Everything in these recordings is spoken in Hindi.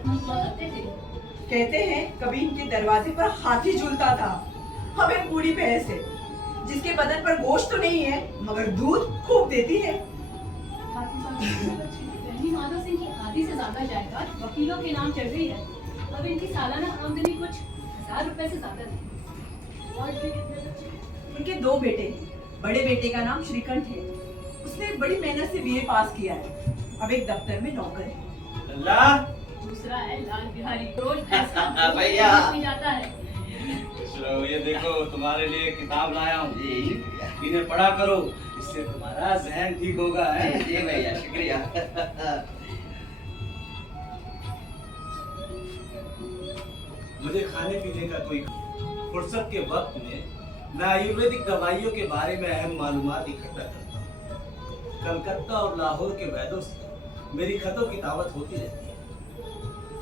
सेहतमंद हुआ करते थे। कहते हैं कभी इनके दरवाजे पर हाथी झूलता था। हमें बूढ़ी भैंस है जिसके बदन पर गोश्त तो नहीं है मगर दूध खूब देती है। पहली माधव सिंह की आधी से ज्यादा जायदाद वकीलों के नाम चढ़ गई है। अब इनकी सालाना आमदनी कुछ 1000 रुपए से ज्यादा थी। और इनके कितने बच्चे? इनके 2 बेटे हैं। बड़े बेटे का नाम श्रीकंठ है। उसने बड़ी मेहनत से बीए पास किया है। अब एक दफ्तर में नौकर है। अल्लाह। दूसरा है लाल बिहारी, रोज पैसा भैया में जाता है। चलो ये देखो तुम्हारे लिए किताब लाया हूँ, इन्हें पढ़ा करो, इससे तुम्हारा जहन ठीक होगा। है जी भैया, शुक्रिया। मुझे खाने पीने का कोई फुर्सत के वक्त में मैं आयुर्वेदिक दवाइयों के बारे में अहम मालूमात इकट्ठा करता हूँ। कलकत्ता और लाहौर के वैद्यों से मेरी खतों की दावत होती रहती है।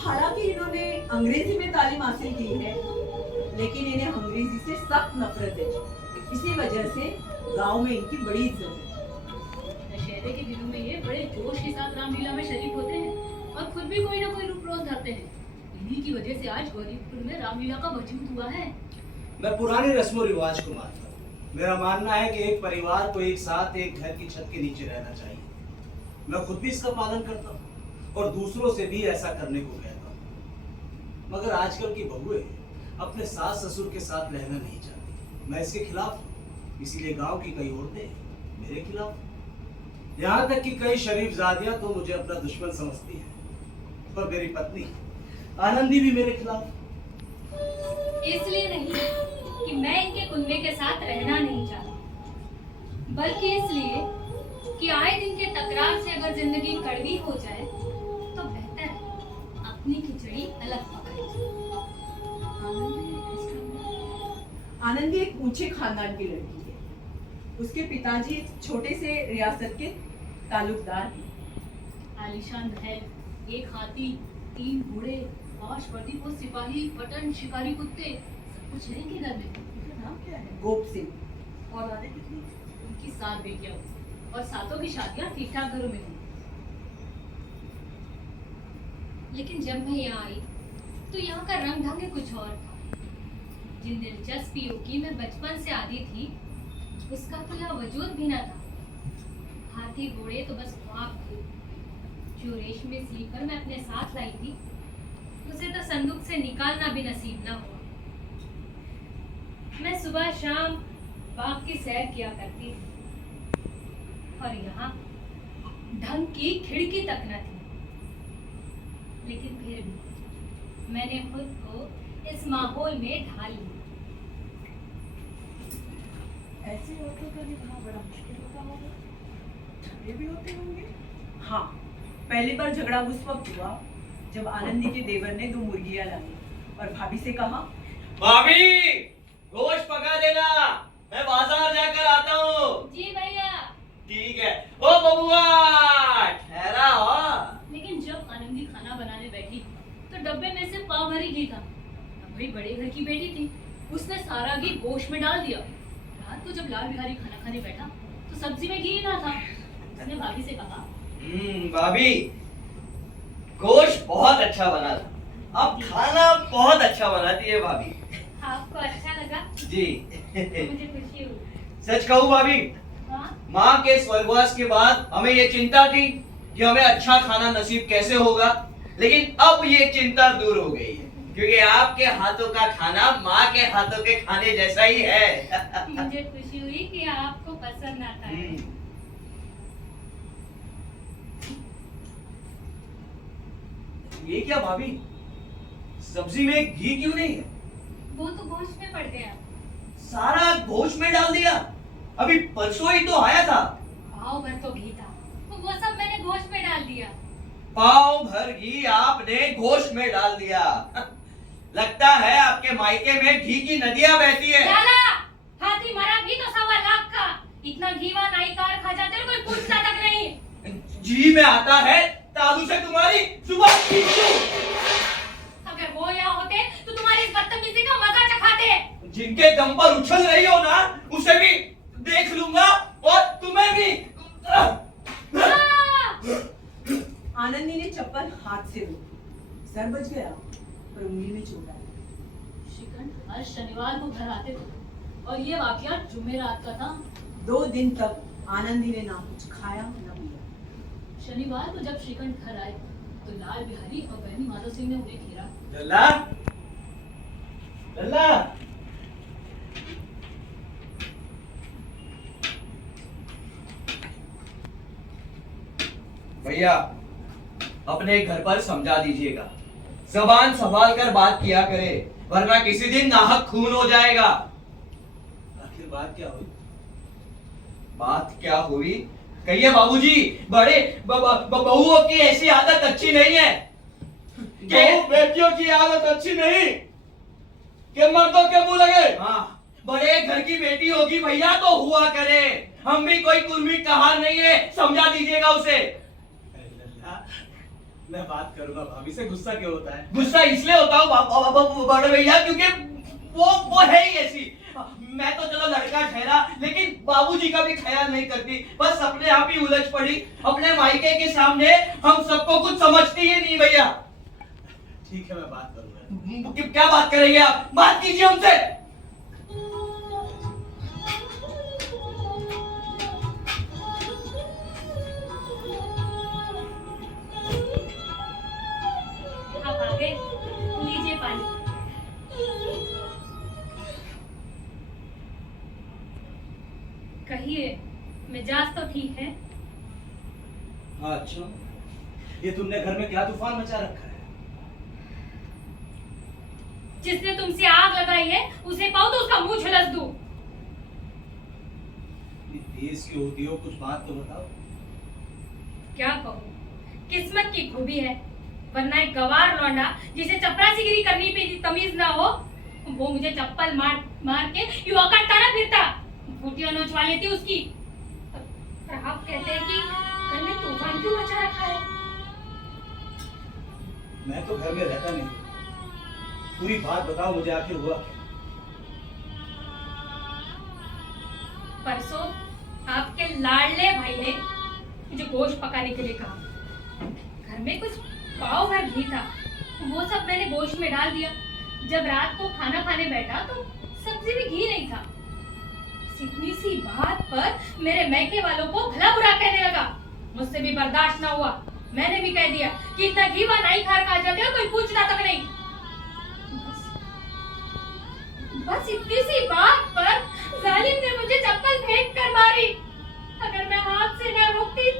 हालांकि इन्होंने अंग्रेजी में तालीम हासिल की है लेकिन इन्हें अंग्रेजी से सख्त नफरत है। इसी वजह से गांव में इनकी बड़ी इज्जत है। दशहरे के दिनों में ये बड़े जोश के साथ रामलीला में शरीक होते हैं और खुद भी कोई ना कोई रूप रोज धरते हैं। इन्हीं की वजह से आज गौरीपुर में रामलीला का वजूद हुआ है। मैं पुराने रस्मों रिवाज को मानता हूँ। मेरा मानना है कि एक परिवार को एक साथ एक घर की छत के नीचे रहना चाहिए। मैं खुद भी इसका पालन करता हूँ और दूसरों से भी ऐसा करने को कहता हूँ। मगर आजकल की बहुएं अपने सास ससुर के साथ रहना नहीं चाहती। मैं इसके खिलाफ हूँ। इसीलिए गांव की कई औरतें मेरे खिलाफ। यहाँ तक कि कई शरीफजादियां तो मुझे अपना दुश्मन समझती हैं और मेरी पत्नी आनंदी भी मेरे खिलाफ। इसलिए नहीं कि मैं इनके कुनबे के साथ रहना नहीं चाहती, बल्कि इसलिए कि आए दिन के तकरार से अगर जिंदगी कड़वी हो जाए तो बेहतर है अपनी खिचड़ी अलग पकाई जाए। आनंदी एक ऊंचे खानदान की लड़की है। उसके पिताजी एक छोटे से रियासत के तालुकदार हैं। आलीशान महल, एक हाथी, 3 घोड़े, 5 वर्दीपोश सिपाही, पटन, शिकारी कुत्ते, सब कुछ है इनके घर में। इनका नाम क्या है? गोप सिंह। और औलादें कितनी? उनकी 7 बेटियां और 7 की शादियां ठीक ठाक घरों में हुई। लेकिन जब मैं यहाँ आई तो यहाँ का रंग ढंग ही कुछ और था। जिन दिलचस्पियों की मैं बचपन से आदी थी उसका तो यहाँ वजूद भी न था। हाथी घोड़े तो बस ख्वाब थे। जो रेशमी स्लीपर मैं अपने साथ लाई थी उसे तो संदूक से निकालना भी नसीब न हुआ। मैं सुबह शाम बाग की सैर किया करती थी और यहाँ ढंग की खिड़की तक न थी। लेकिन फिर भी मैंने खुद को इस माहौल में ढाल लिया। ऐसे औरतों का निभाना बड़ा मुश्किल होता होगा। झगड़े भी होते होंगे। हाँ, पहली बार झगड़ा उस वक्त हुआ जब आनंदी के देवर ने 2 मुर्गियां लाई और भाभी से कहा, भाभी गोश्त पका देना, मैं बाजार जाकर आता हूँ। जी भैया। ठीक है। ओ बबुआ ठहरा हो। लेकिन जब आनंदी खाना बनाने बैठी तो डब्बे में से पाव भरी घी था। अब भाई बड़े घर की बेटी थी, उसने सारा घी गोश्त में डाल दिया। रात को जब लाल बिहारी खाना खाने बैठा तो सब्जी में घी ना था। उसने भाभी से कहा, भाभी गोश्त बहुत अच्छा बना था, अब खाना बहुत अच्छा बनाती है भाभी। आपको अच्छा लगा? जी। मुझे खुशी हुई। सच कहूँ भाभी, माँ के स्वर्गवास के बाद हमें ये चिंता थी कि हमें अच्छा खाना नसीब कैसे होगा, लेकिन अब ये चिंता दूर हो गई है क्योंकि आपके हाथों का खाना माँ के हाथों के खाने जैसा ही है। मुझे खुशी हुई कि आपको पसंद आता है। ये क्या भाभी, सब्जी में घी क्यों नहीं है? वो तो गोश्त में पड़ गया। सारा गोश्त में डाल दिया? अभी परसों ही तो आया था। पाव भर तो घी था, तो वो सब मैंने गोश्त में डाल दिया। पाव भर घी आपने गोश्त में डाल दिया। लगता है आपके मायके में घी की नदियां बहती है। लाला, हाथी मरा भी तो 1.25 लाख का। इतना घीवा नाई कार खा जाते हैं, कोई पूछता तक नहीं। जी में आता है तालू से तुम्हारी सुबह की। अगर वो यहाँ होते तो तुम्हारी इस बदतमीजी का मजा चखाते। जिनके दम पर उछल रही हो ना, उसे भी देख लूंगा और तुम्हें भी। आनंदी ने चप्पल हाथ से रोकी। सर बच गया पर उंगली में चोट आई। श्रीकंठ हर शनिवार को घर आते थे और ये वाकया जुमेरात का था। 2 दिन तक आनंदी ने ना कुछ खाया ना पिया। शनिवार को जब श्रीकंठ घर आए तो लाल बिहारी और बहनी माधव सिंह ने उन्हें घेरा। लल्ला, लल्ला, भैया अपने घर पर समझा दीजिएगा, जबान संभाल कर बात किया करे वरना किसी दिन नाहक खून हो जाएगा। आखिर बात क्या हुई? बात क्या हुई? कहिए बाबूजी, बड़े बहुओं की ऐसी आदत अच्छी नहीं है बहु बेटियों की आदत अच्छी नहीं कि मर्दों के मुंह लगे। हाँ, बड़े घर की बेटी होगी भैया तो हुआ करे, हम भी कोई कुर्मी कहार नहीं है, समझा दीजिएगा उसे। लल्ला, मैं बात करूंगा भाभी से, गुस्सा क्यों होता है? गुस्सा इसलिए होता हूँ बड़े भैया क्योंकि वो है ही ऐसी। मैं तो चलो लड़का ठहरा लेकिन बाबूजी का भी ख्याल नहीं करती, बस अपने आप ही उलझ पड़ी। अपने मायके के सामने हम सबको कुछ समझती ही नहीं भैया। ठीक है, मैं बात करूंगा। क्या बात करेंगे आप? बात कीजिए उनसे। आप आ गए, लीजिए पानी। कहिए, मिजाज तो ठीक है? हाँ, अच्छा, ये तुमने घर में क्या तूफान मचा रखा है? जिसने तुमसे आग लगाई है उसे पाओ तो उसका मुंह झुलस दूं। तेज की होती हो, कुछ बात तो बताओ। क्या कहूँ, किस्मत की खूबी है, वरना एक गवार लौंडा जिसे चपरासीगिरी करनी पे तमीज ना हो, वो मुझे चप्पल मार मार के यूं अकड़ता ना फिरता, फूटियां नोचवा लेती उसकी। पर आप कहते हैं कि घर में तूफान क्यों मचा रखा है? मैं तो घर में रहता नहीं, पूरी बात बताओ मुझे, आखिर हुआ क्या? परसों आपके लाडले भाई ने मुझे गोश्त पकाने के लिए कहा। घर में कुछ पाव भर घी था, वो सब मैंने गोश्त में डाल दिया। जब रात को खाना खाने बैठा तो सब्जी में घी नहीं था। इतनी सी बात पर मेरे मैके वालों को भला बुरा कहने लगा। मुझसे भी बर्दाश्त ना हुआ, मैंने भी कह दिया कि इतना घी व नहीं खा जाते हो, कोई पूछना तक नहीं। बस इतनी सी बात पर जालिम ने मुझे चप्पल फेंक कर मारी। अगर मैं हाथ से न रोकती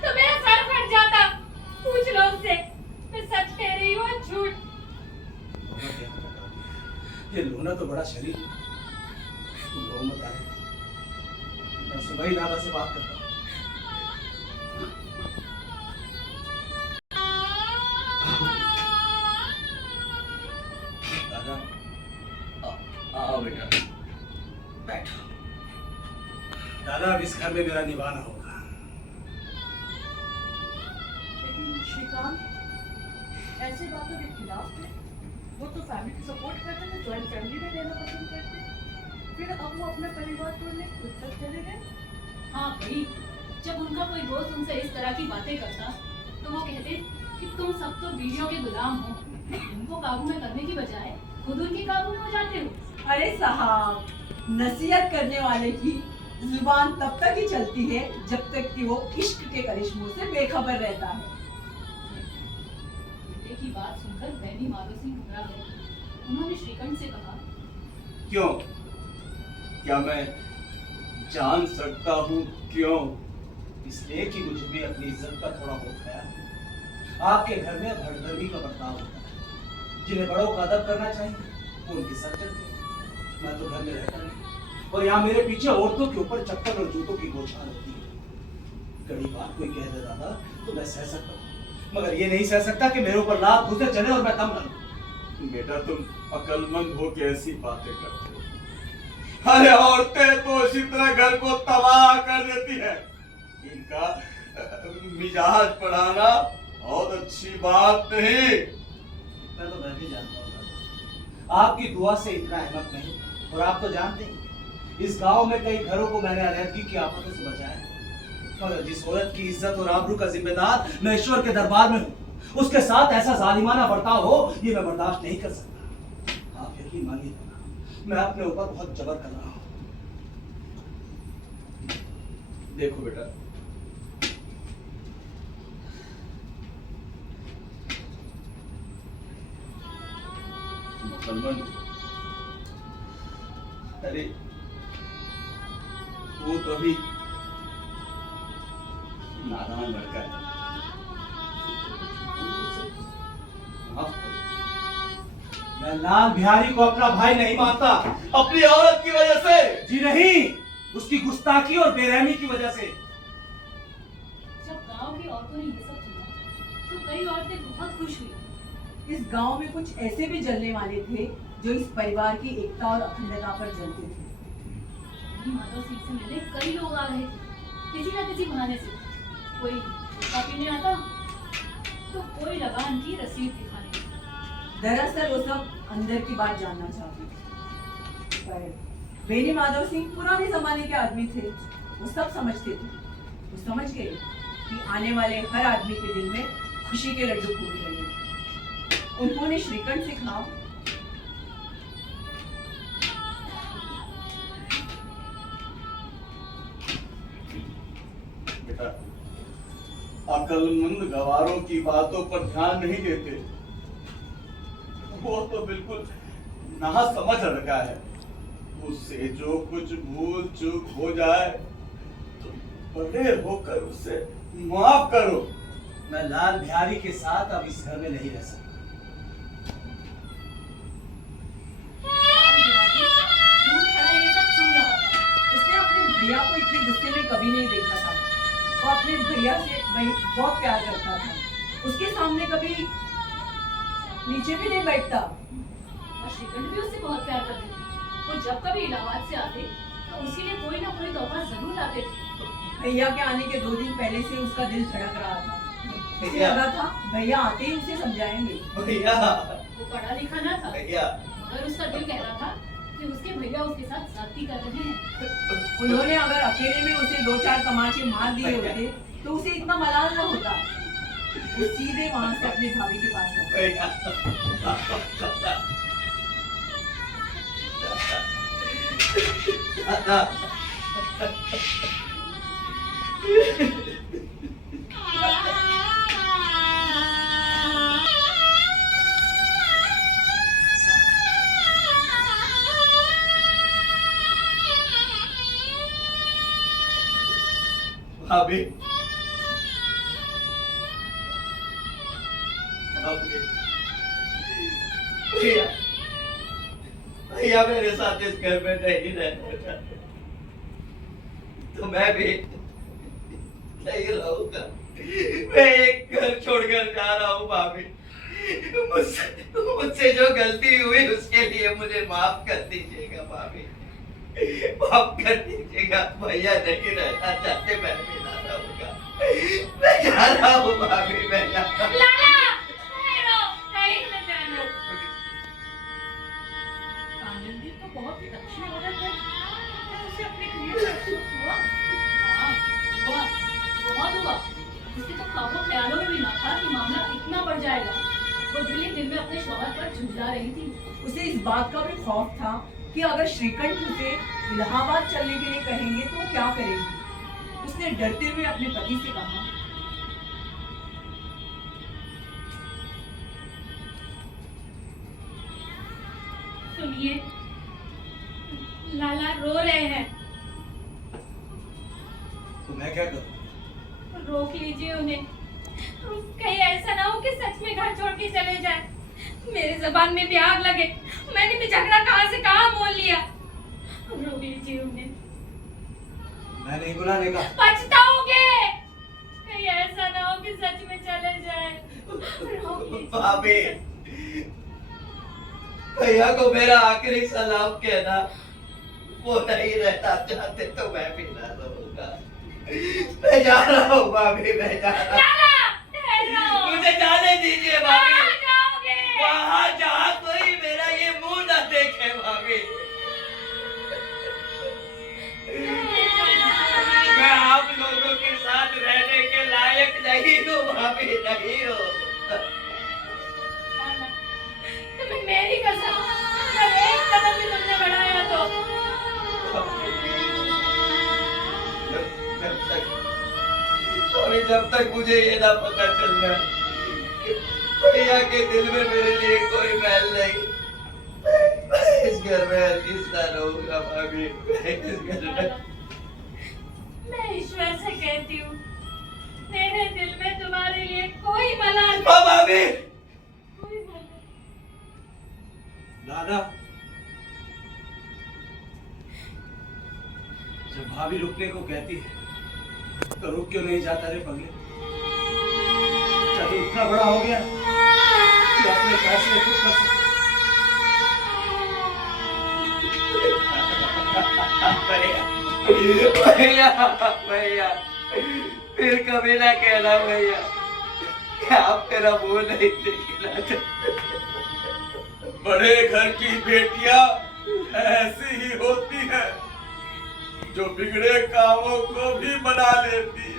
तो मेरा सर फट जाता। पूछ लो उससे, मैं सच कह रही हूँ झूठ। ये लोना तो बड़ा शरीर, तुम रो मत आए, मैं सुबह ही दादा से बात करता हूँ। दादा, आओ बेटा, बैठो। दादा, अब इस घर में मेरा निभाना होगा। लेकिन श्रीकांत ऐसे बातों के खिलाफ थे। वो तो फैमिली को सपोर्ट करते थे, जॉइंट फैमिली में रहना पसंद करते, फिर अब वो अपना परिवार तोड़ने खुद तक चले गए। हाँ भाई, जब उनका कोई दोस्त उनसे इस तरह की बातें करता तो वो कहते कि तुम सब तो बीवियों के गुलाम हो, उनको काबू में करने की बजाय खुद उनके काबू में हो जाते हो। अरे साहब, नसीहत करने वाले की जुबान तब तक ही चलती है जब तक कि वो इश्क के करिश्मों से बेखबर रहता है। बेटे की बात सुनकर बहनी माधव सिंह घबरा गए। उन्होंने श्रीकंठ से कहा, क्यों? क्या मैं जान सकता हूँ क्यों? इसलिए कि मुझे भी अपनी इज्जत का थोड़ा बहुत ख्याल है। आपके घर में भड़दर्मी का बर्ताव होता है, जिन्हें बड़ों का अदब करना चाहिए वो उनके सर चढ़ते हैं। मैं तो घर में रहता नहीं और यहाँ मेरे पीछे औरतों के ऊपर चप्पल और जूतों की बौछार होती है। कड़ी बात कोई कह दे दादा तो मैं सह सकता हूँ, मगर ये नहीं सह सकता कि मेरे ऊपर लात घुसे चले और मैं दम न लूं। बेटा, तुम अकलमंद हो के ऐसी बातें करते हो। अरे औरतें तो इसी तरह घर को तबाह कर देती है। इनका मिजाज बढ़ाना बहुत अच्छी बात नहीं। मैं तो भी जानता हूँ दादा, आपकी दुआ से इतना अहमद नहीं, और आप तो जानते हैं इस गांव में कई घरों को मैंने अलहदगी की आफतों से बचाया है, मगर जिस औरत की इज्जत और आबरू का जिम्मेदार मैं ईश्वर के दरबार में हूँ, उसके साथ ऐसा जालिमाना बर्ताव हो, ये मैं बर्दाश्त नहीं कर सकता। आप यकीन मानिए, मैं अपने ऊपर बहुत जबर कर रहा हूं। देखो बेटा, मुसलमान, अरे वो तो अभी नादान लड़का है। माफ करो। मैं लाल बिहारी को अपना भाई नहीं मानता। अपनी औरत की वजह से? जी नहीं, उसकी गुस्ताखी और बेरहमी की वजह से। जब गांव की औरतों ने ये सब सुना तो कई औरतें बहुत खुश हुई। इस गांव में कुछ ऐसे भी जलने वाले थे जो इस परिवार की एकता और अखंडता पर जलते थे। माधव सिंह से मिलने कई लोग आ रहे थे, किसी न किसी बहाने से। कोई गुटखा पीने आता तो कोई लगा उनकी रसीद दिखाने। दरअसल वो सब अंदर की बात जानना चाहते थे। पर बेनी माधव सिंह पुराने जमाने के आदमी थे, वो सब समझते थे। वो समझ गए कि आने वाले हर आदमी के दिल में खुशी के लड्डू फूट रहे हैं। उन्होंने श्रीकंठ से कहा, बेटा, अक्लमंद गवारों की बातों पर ध्यान नहीं देते। वो तो बिल्कुल ना समझ लड़का है। उससे जो कुछ भूल चूक हो जाए तो बड़े होकर उसे माफ करो। मैं लाल बिहारी के साथ अब इस घर में नहीं रह सकता। दूर खड़ा ये सब सुन रहा था। उसने अपने भैया को इतने गुस्से में कभी नहीं देखा था। वो अपने भैया से बहुत प्यार करता था। उसके सामने कभी नीचे भी नहीं बैठता। और श्रीकंठ भी उससे बहुत प्यार करते थे। वो जब कभी इलाहाबाद से आते तो उसके लिए कोई ना कोई तोहफा जरूर लाते थे। भैया के आने के 2 दिन पहले से उसका दिल धड़क रहा था। उसे लगा था भैया आते ही उसे समझाएंगे। भैया, वो पढ़ा लिखा ना था, भैया, मगर उसका दिल कह रहा था कि उसके भैया उसके साथ जाती कर रहे हैं। उन्होंने अगर अकेले में उसे 2-4 तमाचे मार दिए होते तो उसे इतना मलाल न होता। वो सीधे वहां से अपने भाभी के पास गया। भैया। दादा, भाभी, भैया, भैया मेरे साथ इस घर में नहीं रहना चाहते तो मैं भी नहीं रहूंगा। मैं एक घर छोड़कर जा रहा हूँ भाभी। मुझसे जो गलती हुई उसके लिए मुझे माफ कर दीजिएगा भाभी, माफ कर दीजिएगा। भैया नहीं रहना चाहते, मैं भी ना रहूंगा। मैं जा रहा हूँ भाभी, मैं जा रहा हूँ। आनंदी तो बहुत ही अच्छी औरत है। क्या उसे अपने लिए अफसोस हुआ? हाँ, हुआ, बहुत हुआ। उसके तो ख्वाबों ख्यालों में भी ना था कि मामला इतना बढ़ जाएगा। वो दिल ही दिल में अपने शौहर पर झुंझला रही थी। उसे इस बात का भी खौफ था कि अगर श्रीकंठ उसे इलाहाबाद चलने के लिए कहेंगे तो वो क्या करेगी। उसने डरते हुए अपने पति से कहा, सुनिए, लाला रो रहे हैं। तो मैं क्या करूं? रोक लीजिए उन्हें। कहीं ऐसा ना हो कि सच में घर छोड़ के चले जाए। मेरे जबान में भी आग लगे। मैंने भी झगड़ा कहाँ से कहाँ मोल लिया। रोक लीजिए उन्हें। मैं नहीं बुलाने का। पछताओगे। कहीं ऐसा ना हो कि सच में चले जाए। रोक लीजिए। भाभी, भैया को मेरा आखिरी सलाम कहना। वो नहीं रहना चाहते तो मैं भी ना रहूंगा। मैं जा रहा हूँ भाभी, मैं जा रहा हूँ। मुझे जाने दीजिए भाभी। वहाँ जहाँ कोई मेरा ये मुंह ना देखे भाभी। मैं आप लोगों के साथ रहने के लायक नहीं हूँ भाभी, नहीं हूँ। तुम्हें मेरी कसम, अगर एक कदम भी तुमने बढ़ाया तो जब तक मुझे ये ना पता चल रहा कि भैया के दिल में मेरे लिए कोई महल नहीं, इस घर में हरगिज़ ना रहूंगा भाभी। इस घर में मैं ईश्वर से कहती हूँ, मेरे दिल में तुम्हारे लिए कोई मलाल भाभी कोई मलाल दादा, जब भाभी रुकने को कहती है तो रुक क्यों नहीं जाता रे पगले? क्या तू इतना बड़ा हो गया कि अपने फैसले खुद कर सकता? भैया भैया फिर कभी ना कहना भैया कि आप मेरा मुंह नहीं देखना चाहते। बड़े घर की बेटियां ऐसी ही होती है, जो बिगड़े कामों को भी बना लेती है।